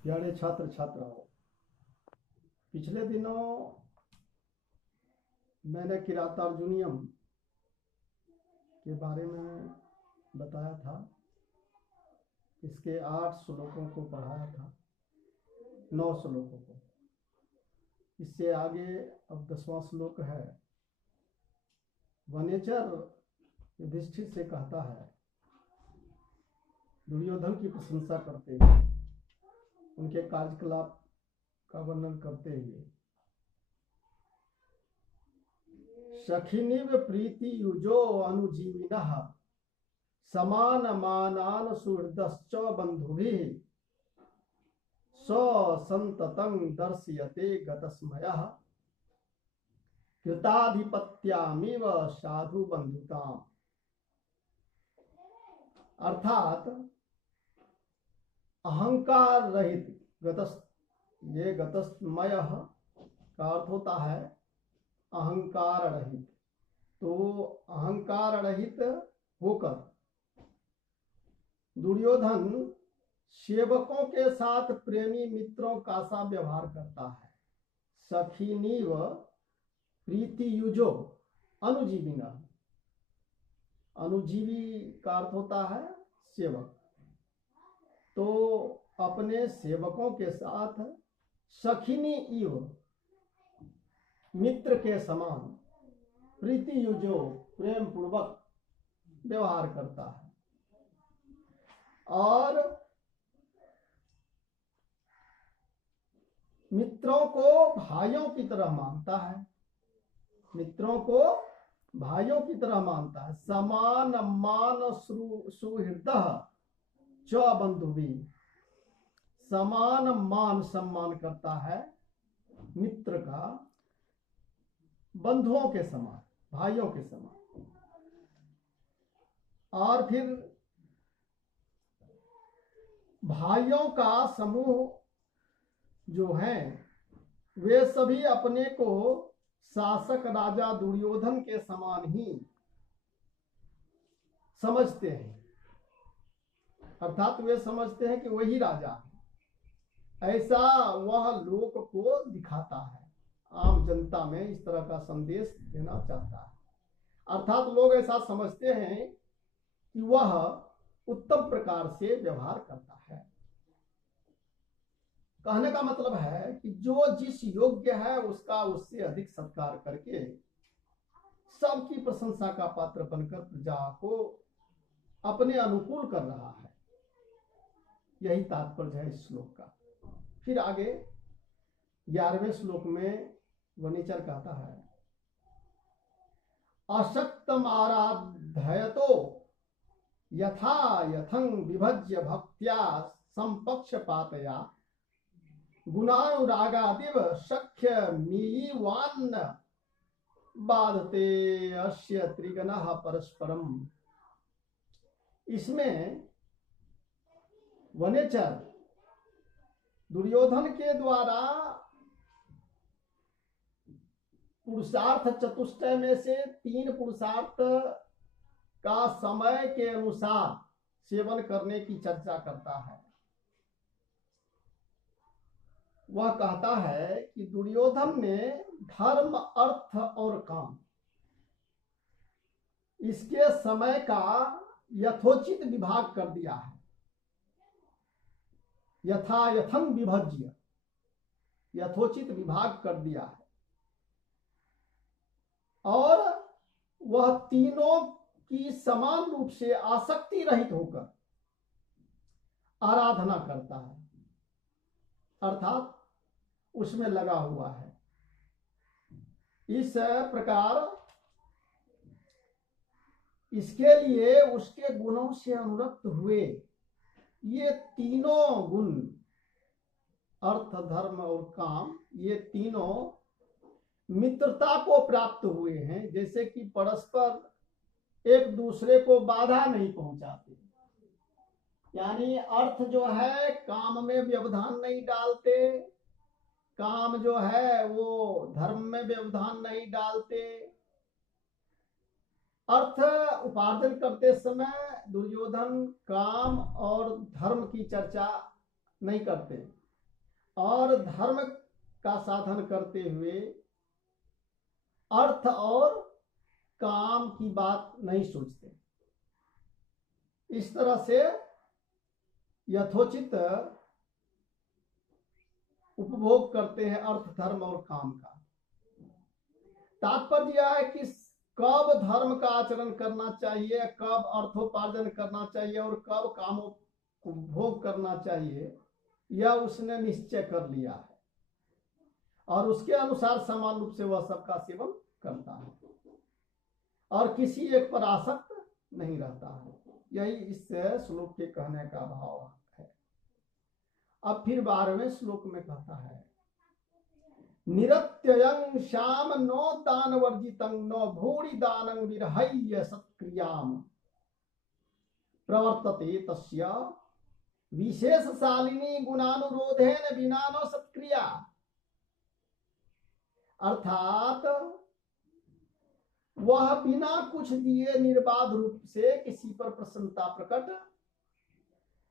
प्यारे छात्र छात्राओं, पिछले दिनों मैंने किरातार्जुनीयम के बारे में बताया था। इसके 8 श्लोकों को पढ़ाया था, 9 श्लोकों को। इससे आगे अब 10वां श्लोक है। वनेचर युधिष्ठिर से कहता है, दुर्योधन की प्रशंसा करते हुए, उनके कार्यकलाप का वर्णन करते हुए, सखिनिव प्रीति युजो अनुजीविनः समान मानान सुहृदश्च बंधुभिः संततं दर्शयते गतस्मयः कृताधिपत्यामिव साधु बंधुताम्। अर्थात अहंकार रहित ये गतस्मय का अर्थ होता है अहंकार रहित। तो अहंकार रहित होकर दुर्योधन सेवकों के साथ प्रेमी मित्रों का सा व्यवहार करता है। सखीनीव प्रीति युजो अनुजीविना, अनुजीवी का अर्थ होता है सेवक। तो अपने सेवकों के साथ सखिनी इव, मित्र के समान, प्रीति युजो, प्रेम पूर्वक व्यवहार करता है और मित्रों को भाइयों की तरह मानता है। मित्रों को भाइयों की तरह मानता है। समान मान सुहृदः च बंधुभी, समान मान सम्मान करता है मित्र का, बंधुओं के समान, भाइयों के समान। और फिर भाइयों का समूह जो है वे सभी अपने को शासक राजा दुर्योधन के समान ही समझते हैं। अर्थात वे समझते हैं कि वही राजा है। ऐसा वह लोक को दिखाता है, आम जनता में इस तरह का संदेश देना चाहता है। अर्थात लोग ऐसा समझते हैं कि वह उत्तम प्रकार से व्यवहार करता है। कहने का मतलब है कि जो जिस योग्य है उसका उससे अधिक सत्कार करके सबकी प्रशंसा का पात्र बनकर प्रजा को अपने अनुकूल कर रहा है। यही तात्पर्य है इस श्लोक का। फिर आगे 11वें श्लोक में वनेचर कहता है, अशक्तम आराधयतो यथा यथं विभज्य भक्त्या संपक्षपातया गुणानुरागादिव शक्य मीवान्न बाधते अस्य त्रिगणः परस्परम। इसमें वनेचर दुर्योधन के द्वारा पुरुषार्थ चतुष्टय में से 3 पुरुषार्थ का समय के अनुसार सेवन करने की चर्चा करता है। वह कहता है कि दुर्योधन ने धर्म, अर्थ और काम, इसके समय का यथोचित विभाग कर दिया है। यथा यथं विभज्य, यथोचित विभाग कर दिया है। और वह तीनों की समान रूप से आसक्ति रहित होकर आराधना करता है, अर्थात उसमें लगा हुआ है। इस प्रकार इसके लिए उसके गुणों से अनुरक्त हुए ये तीनों गुण, अर्थ, धर्म और काम, ये तीनों मित्रता को प्राप्त हुए हैं। जैसे कि परस्पर एक दूसरे को बाधा नहीं पहुंचाते, यानी अर्थ जो है काम में व्यवधान नहीं डालते, काम जो है वो धर्म में व्यवधान नहीं डालते। अर्थ उपार्जन करते समय दुर्योधन काम और धर्म की चर्चा नहीं करते, और धर्म का साधन करते हुए अर्थ और काम की बात नहीं सोचते। इस तरह से यथोचित उपभोग करते हैं अर्थ, धर्म और काम का। तात्पर्य यह है कि कब धर्म का आचरण करना चाहिए, कब अर्थोपार्जन करना चाहिए और कब कामोपभोग करना चाहिए, यह उसने निश्चय कर लिया है और उसके अनुसार समान रूप से वह सबका सेवन करता है और किसी एक पर आसक्त नहीं रहता है। यही इस श्लोक के कहने का भाव है। अब फिर 12वें श्लोक में कहता है, निरत्ययं श्याम नो दान वर्जितं नो भूरि दानं विरहय्य सत्क्रियाम प्रवर्तते तस्य विशेषशालिनी गुणानुरोधेन विना नो सत्क्रिया। अर्थात वह बिना कुछ दिए निर्बाध रूप से किसी पर प्रसन्नता प्रकट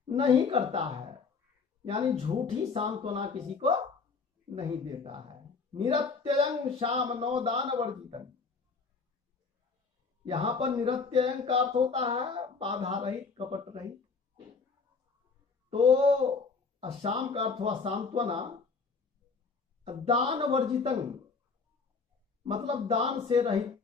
नहीं करता है, यानी झूठी सांत्वना किसी को नहीं देता है। निरत्ययं श्याम नो दान वर्जितं, यहां पर निरत्ययं का अर्थ होता है बाधा रहित, कपट रहित। तो अश्याम का अर्थ हुआ सांत्वना। दान वर्जितं मतलब दान से रहित,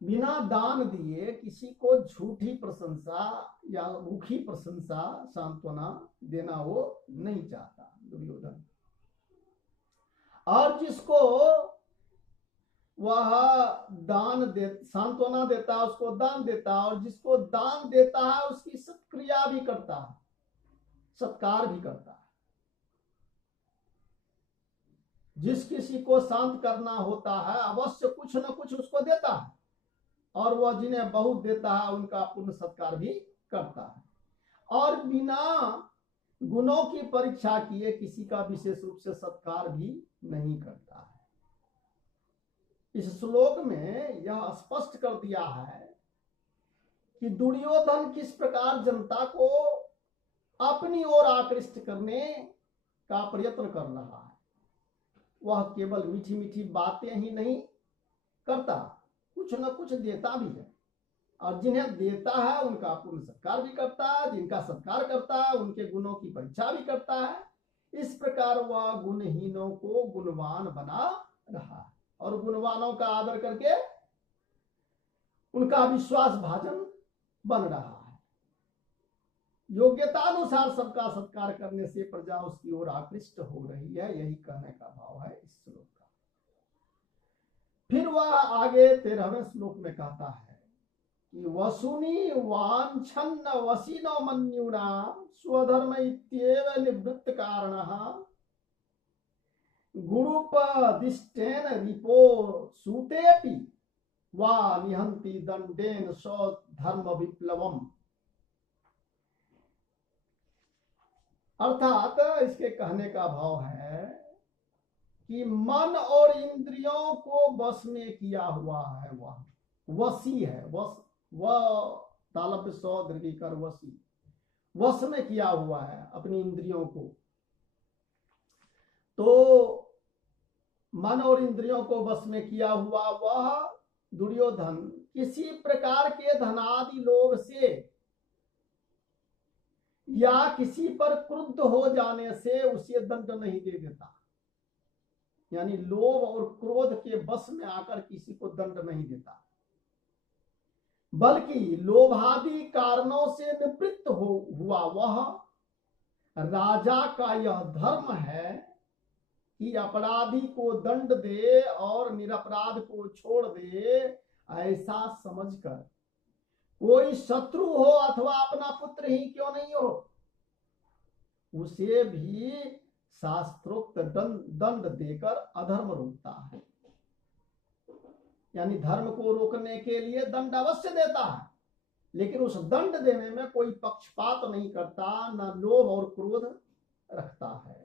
बिना दान दिए किसी को झूठी प्रशंसा या रूखी प्रशंसा सांत्वना देना वो नहीं चाहता दुर्योधन। और जिसको वह दान दे सांत्वना देता है उसको दान देता है, और जिसको दान देता है उसकी सत्क्रिया भी करता है, सत्कार भी करता है। जिस किसी को शांत करना होता है अवश्य कुछ न कुछ उसको देता है, और वह जिन्हें बहुत देता है उनका पूर्ण सत्कार भी करता है, और बिना गुणों की परीक्षा किए किसी का विशेष रूप से सत्कार भी नहीं करता है। इस श्लोक में यह स्पष्ट कर दिया है कि दुर्योधन किस प्रकार जनता को अपनी ओर आकृष्ट करने का प्रयत्न कर रहा है। वह केवल मीठी मीठी बातें ही नहीं करता, कुछ न कुछ देता भी है, और जिन्हें देता है उनका पूर्ण सत्कार भी करता है, जिनका सत्कार करता है उनके गुणों की परीक्षा भी करता है। इस प्रकार वह गुणहीनों को गुणवान बना रहा है और गुणवानों का आदर करके उनका विश्वास भाजन बन रहा है। योग्यतानुसार सबका सत्कार करने से प्रजा उसकी ओर आकृष्ट हो रही है, यही कहने का भाव है इस श्लोक का। फिर वह आगे 13वें श्लोक में कहता है कि वसुनी वांछन्न वसिनो मन्युना स्वधर्म इत्येव निवृत्त कारणः गुरुपदिष्टेन रिपो सूतेपि वा निहंति दंडेन स्वधर्म विप्लवम। अर्थात इसके कहने का भाव है कि मन और इंद्रियों को वश में किया हुआ है, वह वशी है। वह तालव्य सौ दीर्घिकार वशी, वश में किया हुआ है अपनी इंद्रियों को। तो मन और इंद्रियों को वश में किया हुआ वह दुर्योधन किसी प्रकार के धनादि लोभ से या किसी पर क्रुद्ध हो जाने से उसे दंड नहीं दे देता, यानी लोभ और क्रोध के वश में आकर किसी को दंड नहीं देता, बल्कि लोभादि कारणों से निवृत्त हुआ वह राजा का यह धर्म है कि अपराधी को दंड दे और निरपराध को छोड़ दे। ऐसा समझकर कोई शत्रु हो अथवा अपना पुत्र ही क्यों नहीं हो, उसे भी शास्त्रोक्त दंड देकर अधर्म रोकता है। यानी धर्म को रोकने के लिए दंड अवश्य देता है, लेकिन उस दंड देने में कोई पक्षपात नहीं करता, न लोभ और क्रोध रखता है।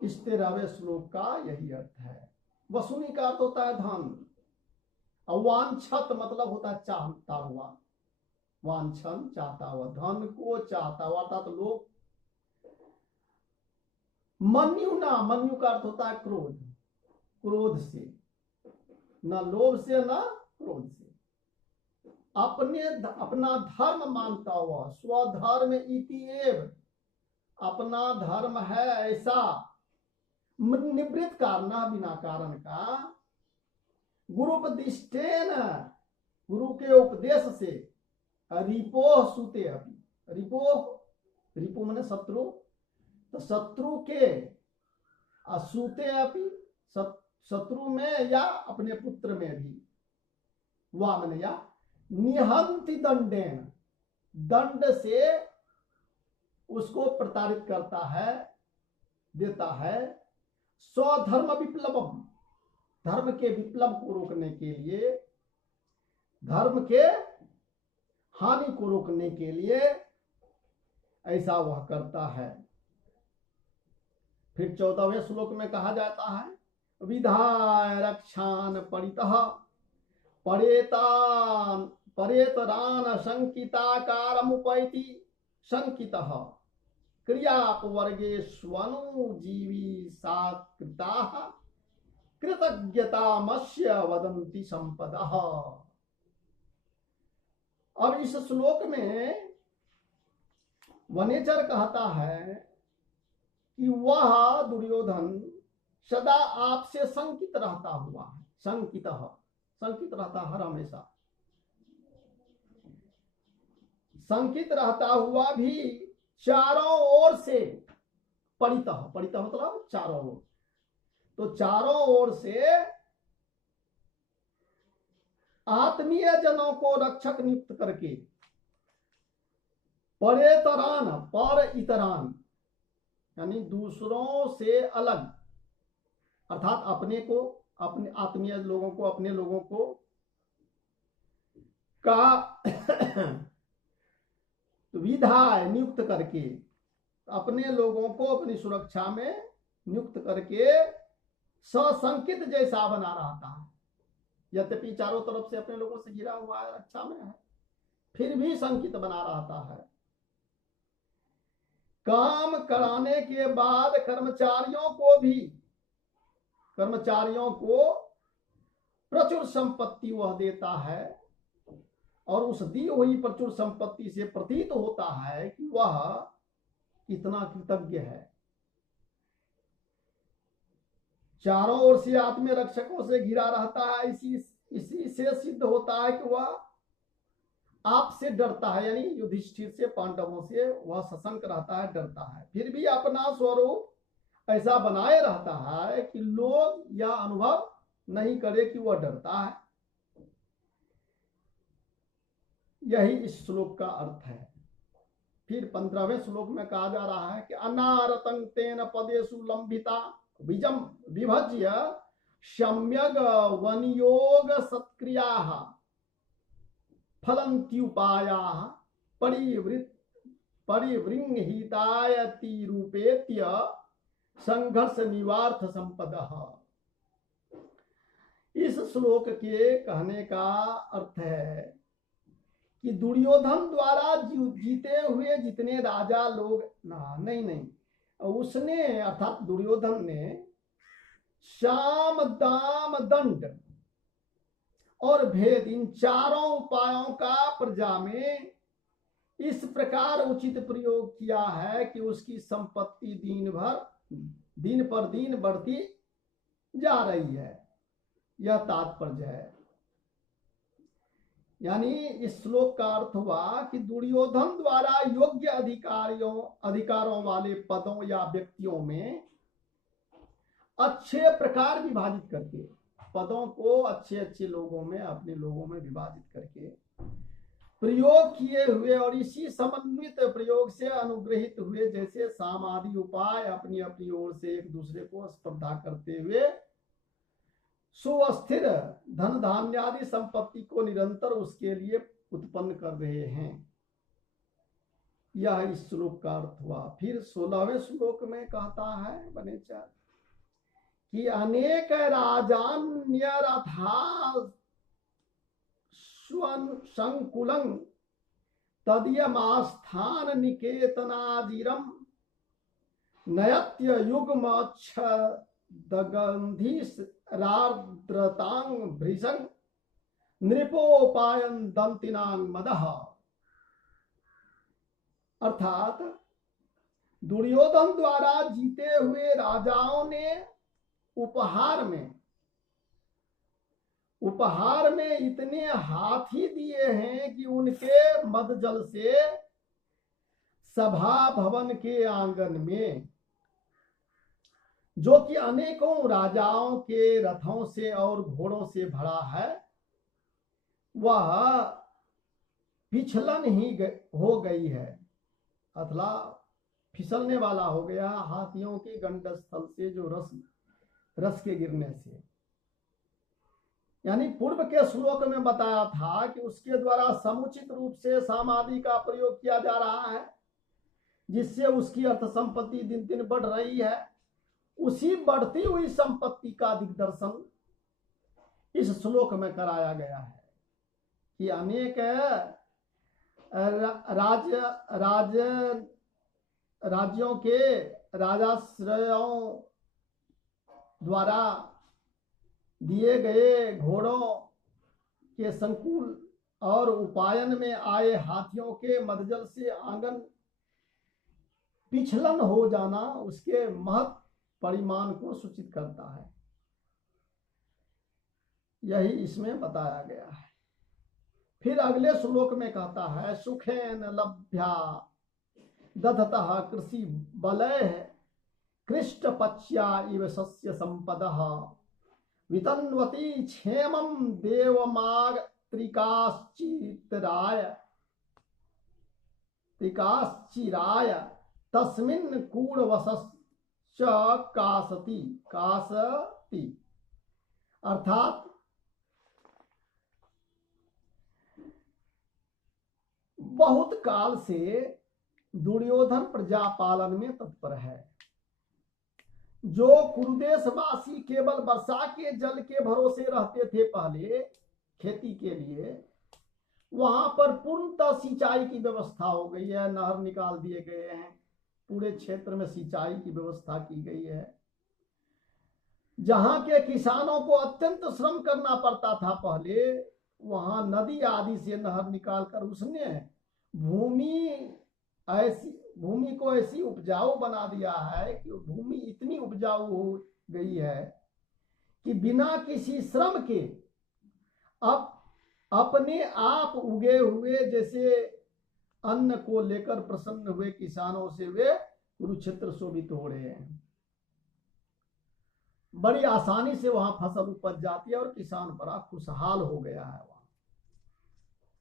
इस 13वें श्लोक का यही अर्थ है। वसुनी का अर्थ होता है धन, अवांछत मतलब होता है चाहता हुआ, वांछन चाहता हुआ, धन को चाहता हुआ, अर्थात लोग मन्यु ना, मन्यु का अर्थ होता है क्रोध, क्रोध से, न लोभ से न क्रोध से, अपना धर्म मानता हुआ, स्वधर्म इति एव, अपना धर्म है ऐसा, निवृत्त कारण बिना कारण का, गुरुपदिष्टेन, गुरु के उपदेश से, रिपोह सुते अपि, रिपोह, रिपु माने शत्रु, तो शत्रु के, असूते अपि, शत्रु में या अपने पुत्र में भी, वा माने या, निहंति दंडेन, दंड से उसको प्रताड़ित करता है, देता है, स्वधर्म विप्लवम, धर्म के विप्लव को रोकने के लिए, धर्म के हानि को रोकने के लिए ऐसा वह करता है। फिर 14वें श्लोक में कहा जाता है, विधाय रक्षान परितः परेतान परेतरान शंकिताकारमुपैति शंकितः क्रियापवर्गेष्वनुजीवी साकृताः कृतज्ञतामस्य वदन्ति संपदः। अब इस श्लोक में वनेचर कहता है कि वह दुर्योधन सदा आपसे शंकित रहता हुआ है, शंकित रहता हर हमेशा, शंकित रहता हुआ भी चारों ओर से, परितः मतलब चारों ओर, तो चारों ओर से आत्मीय जनों को रक्षक नियुक्त करके, परेतरान, पर इतरान यानी दूसरों से अलग, अर्थात अपने को, अपने आत्मीय लोगों को, अपने लोगों को का विधाय नियुक्त करके, अपने लोगों को अपनी सुरक्षा में नियुक्त करके सशंकित जैसा बना रहता है। यद्यपि चारों तरफ से अपने लोगों से घिरा हुआ है, रक्षा में है, फिर भी शंकित बना रहता है। काम कराने के बाद कर्मचारियों को प्रचुर संपत्ति वह देता है, और उस दी हुई प्रचुर संपत्ति से प्रतीत होता है कि वह कितना कृतज्ञ है। चारों ओर से आत्मीय रक्षकों से घिरा रहता है, इसी से सिद्ध होता है कि वह आपसे डरता है, यानी युधिष्ठिर से, पांडवों से वह सशंक रहता है, डरता है। फिर भी अपना स्वरूप ऐसा बनाए रहता है कि लोग यह अनुभव नहीं करे कि वह डरता है। यही इस श्लोक का अर्थ है। फिर 15वें श्लोक में कहा जा रहा है कि अनारतं तेन पदेषु लंबिता बीजम विभज्य सम्यग वनयोग सत्क्रियाः फलन्त्युपायाः परिवृंहितायति रूपेत्य संघर्ष निवार्थ संपदः। इस श्लोक के कहने का अर्थ है कि दुर्योधन द्वारा जीते हुए जितने राजा लोग, नहीं उसने, अर्थात दुर्योधन ने साम दाम दंड और भेद, इन चारों उपायों का प्रजा में इस प्रकार उचित प्रयोग किया है कि उसकी संपत्ति दिन पर दिन बढ़ती जा रही है। यह तात्पर्य है। यानी इस श्लोक का अर्थ हुआ कि दुर्योधन द्वारा योग्य अधिकारों वाले पदों या व्यक्तियों में अच्छे प्रकार विभाजित करके, पदों को अच्छे लोगों में, अपने लोगों में विभाजित करके प्रयोग किए हुए, और इसी समन्वित प्रयोग से अनुग्रहित हुए, जैसे सामादि उपाय अपनी अपनी ओर से एक दूसरे को स्पर्धा करते हुए सुस्थिर धन धान्यादि संपत्ति को निरंतर उसके लिए उत्पन्न कर रहे हैं। यह इस श्लोक का अर्थ हुआ। फिर 16वें श्लोक में कहता है वनेचर कि अनेक राजान्यरथा संकुलं तदीयमास्थान निकेतनाजिरम नयत्य युग्म दगंधी रार्द्रतांग भृजंग नृपोपायन दंतिनांग मदह। अर्थात दुर्योधन द्वारा जीते हुए राजाओं ने उपहार में इतने हाथी दिए हैं कि उनके मद जल से सभा भवन के आंगन में, जो कि अनेकों राजाओं के रथों से और घोड़ों से भरा है, वह पिछलन ही हो गई है, अथवा फिसलने वाला हो गया हाथियों के गंडस्थल से, जो रस के गिरने से। यानी पूर्व के श्लोक में बताया था कि उसके द्वारा समुचित रूप से सामादि का प्रयोग किया जा रहा है, जिससे उसकी अर्थ संपत्ति दिन दिन बढ़ रही है। उसी बढ़ती हुई संपत्ति का दिग्दर्शन इस श्लोक में कराया गया है कि अनेक राज्यों के राजाश्रयों द्वारा दिए गए घोड़ों के संकुल और उपायन में आए हाथियों के मदजल से आंगन पिछलन हो जाना उसके महत् परिमाण को सूचित करता है। यही इसमें बताया गया है। फिर अगले श्लोक में कहता है, सुखेन लभ्या दधतः कृषि बलय कृष्ट पच्या इव सस्य संपदः वितन्वती क्षेमं देवमाग त्रिकाश्चिराय तस्मिन् कूढ़वसश्च कासति। अर्थात बहुत काल से दुर्योधन प्रजा पालन में तत्पर है। जो कुरुदेशवासी केवल वर्षा के जल के भरोसे रहते थे पहले खेती के लिए, वहां पर पूर्णतः सिंचाई की व्यवस्था हो गई है, नहर निकाल दिए गए हैं, पूरे क्षेत्र में सिंचाई की व्यवस्था की गई है। जहां के किसानों को अत्यंत श्रम करना पड़ता था पहले, वहां नदी आदि से नहर निकालकर उसने भूमि को ऐसी उपजाऊ बना दिया है कि भूमि इतनी उपजाऊ हो गई है कि बिना किसी श्रम के अब अपने आप उगे हुए, जैसे अन्न को लेकर प्रसन्न हुए किसानों से वे कुरुक्षेत्र शोभित हो रहे हैं। बड़ी आसानी से वहां फसल उपज जाती है और किसान बड़ा खुशहाल हो गया है वहां,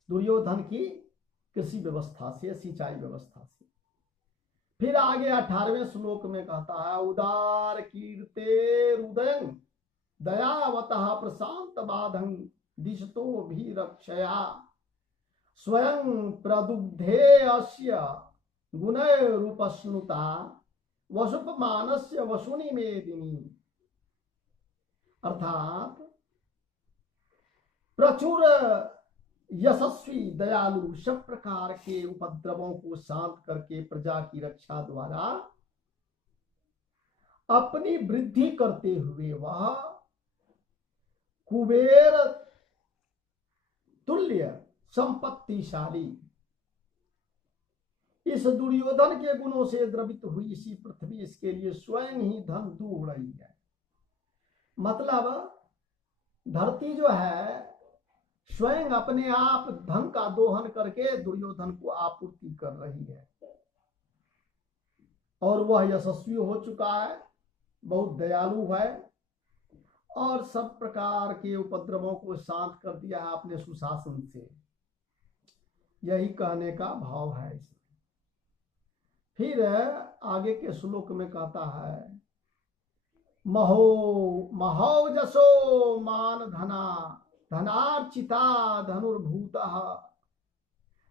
दुर्योधन की कृषि व्यवस्था से, सिंचाई व्यवस्था से। फिर आगे 18वें श्लोक में कहता है, उदार कीर्ते रुदयं दयावतः प्रशांत बाधं दिशतो भी रक्षया स्वयं प्रदुग्धे अस्य गुणैरूपस्नुता वसुपमानस्य वसुनि मेदिनी। अर्थात प्रचुर यशस्वी दयालु सब प्रकार के उपद्रवों को शांत करके प्रजा की रक्षा द्वारा अपनी वृद्धि करते हुए वह कुबेर तुल्य संपत्तिशाली, इस दुर्योधन के गुणों से द्रवित हुई इसी पृथ्वी इसके लिए स्वयं ही धन दूह रही है। मतलब धरती जो है स्वयं अपने आप धन का दोहन करके दुर्योधन को आपूर्ति कर रही है, और वह यशस्वी हो चुका है, बहुत दयालु है, और सब प्रकार के उपद्रवों को शांत कर दिया है अपने सुशासन से। यही कहने का भाव है इसमें। फिर आगे के श्लोक में कहता है, महो जसो मान धना धनार्चिता धनुर्भूतः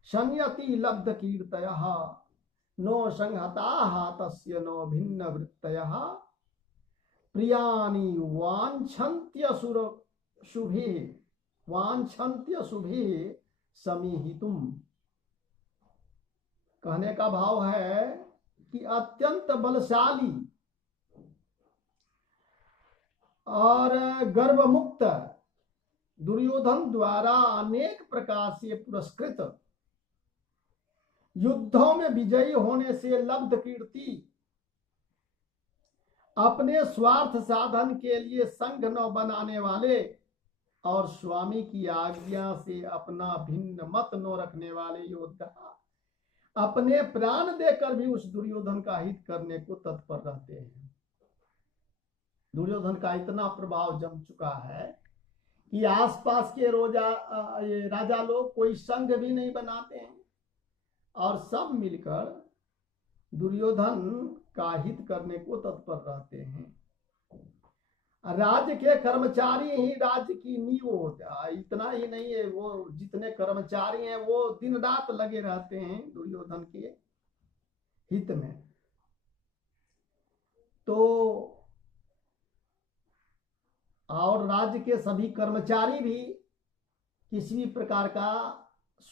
संयति लब्ध कीर्तयः नो संहताः तस्य नो भिन्न वृत्तयः प्रियानि वांछन्त्य शुभि समीहितुम। कहने का भाव है कि अत्यंत बलशाली और गर्वमुक्त दुर्योधन द्वारा अनेक प्रकार से पुरस्कृत, युद्धों में विजयी होने से लब्ध कीर्ति, अपने स्वार्थ साधन के लिए संघ न बनाने वाले और स्वामी की आज्ञा से अपना भिन्न मत न रखने वाले योद्धा अपने प्राण देकर भी उस दुर्योधन का हित करने को तत्पर रहते हैं। दुर्योधन का इतना प्रभाव जम चुका है कि आसपास के राजा लोग कोई संघ भी नहीं बनाते हैं और सब मिलकर दुर्योधन का हित करने को तत्पर रहते हैं। राज्य के कर्मचारी ही राज्य की नींव होता है। इतना ही नहीं है, वो जितने कर्मचारी हैं वो दिन रात लगे रहते हैं दुर्योधन के हित में। तो और राज्य के सभी कर्मचारी भी किसी भी प्रकार का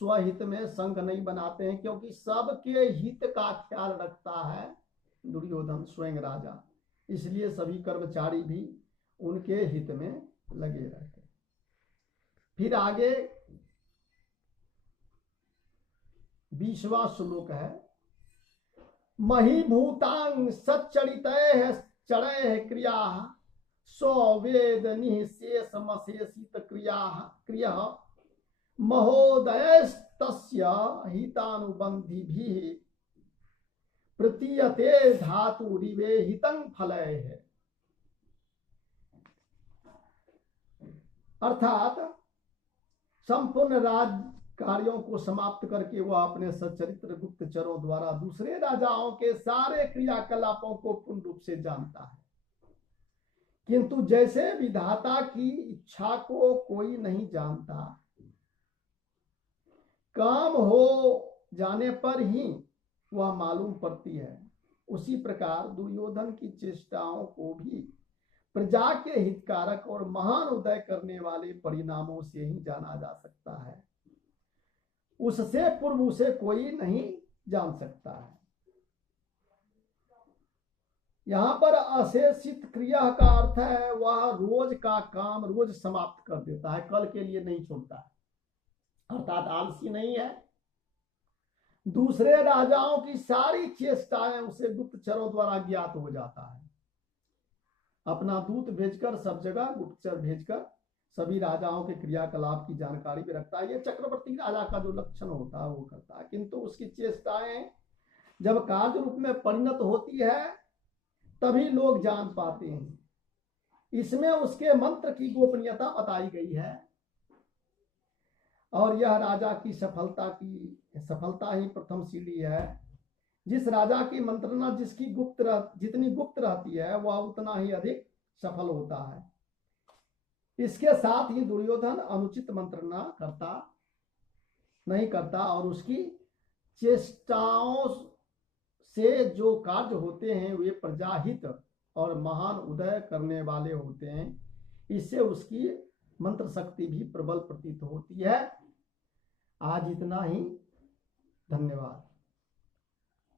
स्वहित में संघ नहीं बनाते हैं, क्योंकि सबके हित का ख्याल रखता है दुर्योधन स्वयं राजा। इसलिए सभी कर्मचारी भी उनके हित में लगे रहते। फिर आगे 20वां श्लोक है, महीभूतांग सच्चरितैः चरैः क्रियाः स्ववेद निःशेषमशेषित क्रियः महोदयस्तस्य हितानुबन्धिभिः प्रतीयते धातुरिवे हितं फलैः। अर्थात संपूर्ण राज कार्यों को समाप्त करके वह अपने सच्चरित्र गुप्तचरों द्वारा दूसरे राजाओं के सारे क्रियाकलापों को पूर्ण रूप से जानता है, किंतु जैसे विधाता की इच्छा को कोई नहीं जानता, काम हो जाने पर ही वह मालूम पड़ती है, उसी प्रकार दुर्योधन की चेष्टाओं को भी प्रजा के हितकारक और महान उदय करने वाले परिणामों से ही जाना जा सकता है। उससे पूर्व उसे कोई नहीं जान सकता है। यहां पर अशेषित क्रिया का अर्थ है वह रोज का काम रोज समाप्त कर देता है, कल के लिए नहीं छोड़ता है, अर्थात आलसी नहीं है। दूसरे राजाओं की सारी चेष्टाएं उसे गुप्तचरों द्वारा ज्ञात हो जाता है। अपना दूत भेजकर सब जगह गुप्तचर भेजकर सभी राजाओं के क्रियाकलाप की जानकारी भी रखता है। ये चक्रवर्ती राजा का जो लक्षण होता है वो करता है, किंतु उसकी चेष्टाएं जब कार्य रूप में परिणत होती है तभी लोग जान पाते हैं। इसमें उसके मंत्र की गोपनीयता बताई गई है और यह राजा की सफलता ही प्रथम सीढ़ी है। जिस राजा की मंत्रणा जितनी गुप्त रहती है वह उतना ही अधिक सफल होता है। इसके साथ ही दुर्योधन अनुचित मंत्रणा नहीं करता और उसकी चेष्टाओं से जो कार्य होते हैं वे प्रजाहित और महान उदय करने वाले होते हैं। इससे उसकी मंत्र शक्ति भी प्रबल प्रतीत होती है। आज इतना ही, धन्यवाद।